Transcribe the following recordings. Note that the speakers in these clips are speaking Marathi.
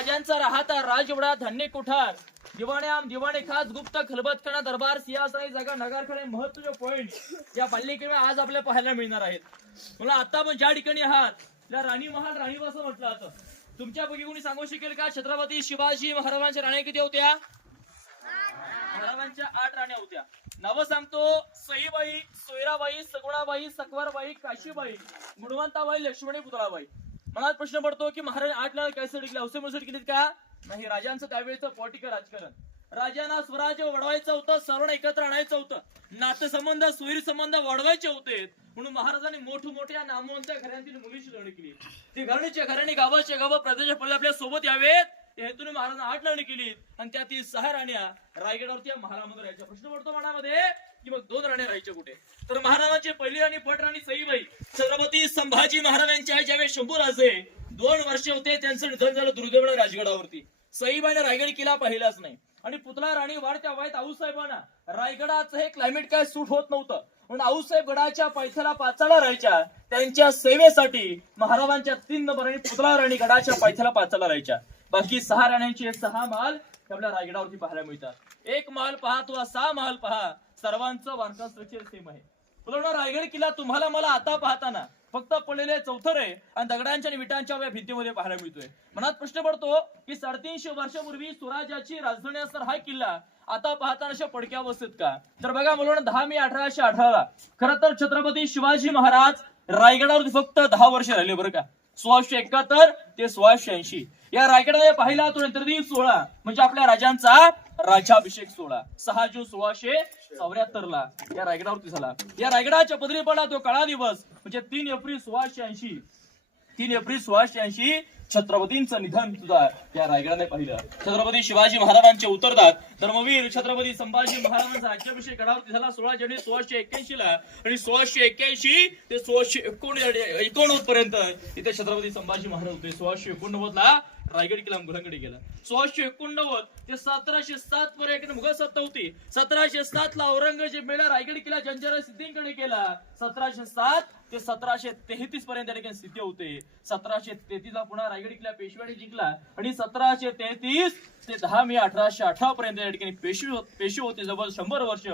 राजांचा राहता राजवडा धान्य कोठार. दिवाण्याम दिवाणे खास गुप्त खलबतखाना दरबार सियासाई जागा नगारखाने महत्त्वाचे पॉइंट या बाल्यकिल्ला आज आपल्याला पाहायला मिळणार आहेत. मला आता आपण ज्या ठिकाणी आहात त्या राणी महाल राणी म्हटलं जातं. तुमच्यापैकी कोणी सांगू शकेल का? छत्रपती शिवाजी महाराजांच्या राण्या किती होत्या? महाराजांच्या आठ राण्या होत्या. नावं सांगतो सईबाई सोयराबाई सगुणाबाई सकवारबाई काशीबाई गुणवंताबाई लक्ष्मणी पुतळाबाई मला प्रश्न पडतो की महाराज आठ लाख कैसे टिकले असे मुसट केलीत का? नाही राजांचं त्यावेळेचं पॉलिटिकल राजकारण. राजांना स्वराज्य वाढवायचं होतं सर्वांना एकत्र आणायचं होतं. नातेसंबंध सोयी संबंध वाढवायचे होते. म्हणून महाराजांनी मोठमोठ्या नामवंत घरांतील मुलीची लढणी केली. ती घरणीच्या घराणी गावाच्या गाव प्रदेश आपल्यासोबत यावेत. या हेतूने महाराजांना आठ लढणी केली आणि त्यातील सहा राण्या रायगडावरती या राहायच्या प्रश्न पडतो मनामध्ये. की मग दोन राण्या राहायच्या कुठे? तर महाराजांची पहिली राणी पट राणी सईबाई छत्रपती संभाजी महाराजांच्या आई ज्यावेळेस शंभूराजे दोन वर्ष होते त्यांचं निधन झालं दुर्दैवाने राजगडावरती. सईबाईने रायगड किल्ला पाहिलाच नाही. आणि पुतळा राणी वाढत्या वयात आऊसाहेबांना रायगडाचं हे क्लायमेट काय सूट होत नव्हतं. म्हणून आऊसाहेब गडाच्या पायथ्याला पाचाला राहायच्या त्यांच्या सेवेसाठी महाराजांच्या तीन नंबर पुतळा राणी गडाच्या पायथ्याला पाचाला राहायच्या. बाकी सहा राण्यांचे सहा महाल आपल्या रायगडावरती पाहायला मिळतात. एक महाल पहा किंवा सहा महाल पहा. सर्वांचं वारसा स्ट्रक्चर सेम आहे. मुलांनो, रायगड किल्ला तुम्हाला मला आता पाहताना फक्त पडलेले चौथरे आणि दगडांच्या आणि विटांच्या या भिंतीमध्ये पाहायला मिळतोय. मनात प्रश्न पडतो की साडेतीनशे वर्षापूर्वी स्वराज्याची राजधानी असणार हा किल्ला आता पाहताना अशा पडक्या अवस्थेत का? तर बघा मुलांना दहा मे अठराशे अठराला. खर तर छत्रपती शिवाजी महाराज रायगडावरती फक्त दहा वर्ष राहिले बरं का? सोळाशे एकाहत्तर ते सोळाशे ऐंशी. या रायगडामध्ये पाहिला तो नंतर दिन सोळा म्हणजे आपल्या राजांचा राज्याभिषेक सोहळा. सहा जून सोळाशे चौऱ्याहत्तर ला या रायगडावरती झाला. या रायगडाच्या पदरी पडला तो काळा दिवस म्हणजे तीन एप्रिल सोळाशे ऐंशी. तीन एप्रिल सोळाशे ऐंशी छत्रपतींचं निधन सुद्धा या रायगडाने पाहिलं. छत्रपती शिवाजी महाराजांचे उतरतात धर्मवीर छत्रपती संभाजी महाराजांचा राज्याभिषेक गडावरती झाला सोळा जानेवारी सोळाशे एक्क्याऐंशी ला आणि सोळाशे एक्क्याऐंशी ते सोळाशे एकोण एकोणनव्वद पर्यंत इथे छत्रपती संभाजी महाराज होते. सोळाशे एकोणनव्वद ला रायगड किल्ला मुघलांकडे गेला सोळाशे एकोणनव्वद ते सतराशे सात पर्यंत मुघल सत्ता होती. सतराशे सात ला औरंगजेब मेला रायगड किल्ला जंजारा सिद्धींकडे गेला सतराशे सात ते सतराशे तेहतीस पर्यंत त्या ठिकाणी सिद्धी होते. सतराशे तेहतीस ला पुन्हा रायगड किल्ला पेशवाने जिंकला. आणि सतराशे तेहतीस ते दहा मे अठराशे अठरा पर्यंत या ठिकाणी पेशवी पेशवी होते जवळ शंभर वर्ष.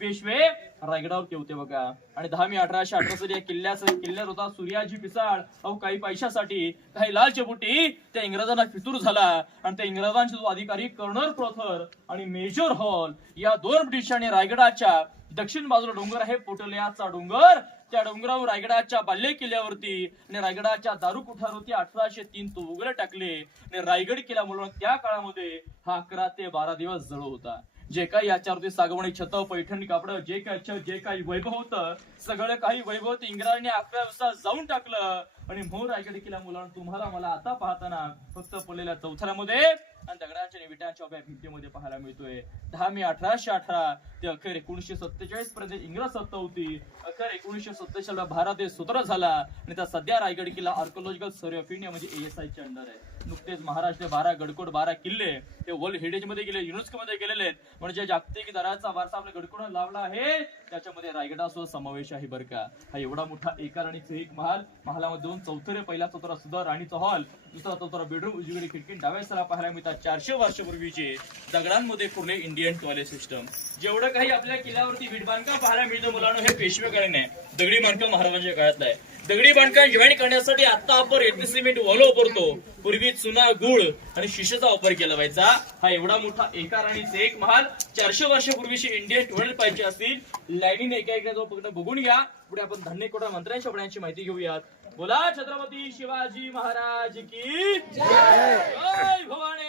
पेशवे रायगडावरती होते बघा. आणि दहा मे अठराशे अठरा या किल्ल्याचा किल्ल्यात होता सूर्याजी पिसाळ. अहो काही पैशासाठी काही लाल चपुटी त्या इंग्रजांना फितूर झाला. आणि त्या इंग्रजांचे जो अधिकारी कर्नल प्रोथर आणि मेजर हॉल या दोन ब्रिटिशांनी रायगडाच्या दक्षिण बाजूला डोंगर आहे पोटलियाचा डोंगर. त्या डोंगरावर रायगडाच्या बाल्य किल्ल्यावरती आणि रायगडाच्या दारू कुठारवरती अठराशे तीन तो उघडे टाकले. आणि रायगड किल्ला म्हणून त्या काळामध्ये हा अकरा ते बारा दिवस जळू होता. जे काही याच्यावरती सागवणी छत पैठणी कापड जे काही अच्छा जे काही वैभव होतं सगळं काही वैभव इंग्रजांनी अकरा दिवसात जाऊन टाकलं. आणि मोर रायगड किल्ला मुलांना तुम्हाला मला आता पाहताना फक्त पडलेल्या चौथऱ्यामध्ये आणि दगडांच्या आणि उभ्या भिंतीमध्ये पाहायला मिळतोय. दहा मे अठराशे अठरा ते अखेर एकोणीशे सत्तेचाळीस पर्यंत इंग्रज सत्ता होती. अखेर एकोणीशे सत्तेचाळीस ला भारत देश स्वतंत्र झाला. आणि त्या सध्या रायगड किल्ला आर्कोलॉजिकल सर्वे ऑफ इंडिया म्हणजे एएसआय च्या अंडर आहे. नुकतेच महाराष्ट्र बारा गडकोट बारा किल्ले हे वर्ल्ड हेरिटेजमध्ये गेले युनेस्को मध्ये गेलेले आहेत. म्हणजे जागतिक दराचा वारसा आपल्या गडकोट लावला आहे त्याच्यामध्ये रायगडा सुद्धा समावेश आहे बरं का. हा एवढा मोठा एका राणीचा एक महाल. महालामध्ये दोन चौथरे पहिला चौथरा सुद्धा राणीचा हॉल दुसरा चौथरा बेडरूम उजवीकडे खिडकी डाव्या साला पाहायला मिळतात चारशे वर्षापूर्वीचे दगडांमध्ये पूर्ण इंडियन टॉयलेट सिस्टम जेवढं काही आपल्या किल्ल्यावरती वीट बांधकाम पाहायला मिळतं मुलांना हे पेशवेकाळीने दगडी बांधकाम महाराजांच्या काळातलं आहे. दगडी बांधकाम जॉईन करण्यासाठी आता आपण रेती सिमेंट वलो वापरतो. पूर्वी चुना गुळ आणि शिशेचा वापर केला पाहिजे हा एवढा मोठा एका आणि एक महाल. चारशे वर्षापूर्वीची इंडियन टॉयलेट पाहिजे असतील. लाईनीने एका एका जो फक्त बघून घ्या. पुढे आपण धान्यकोटा मंत्र्यांच्या बड्यांची माहिती घेऊयात. बोला छत्रपती शिवाजी महाराज की जय. भवानी.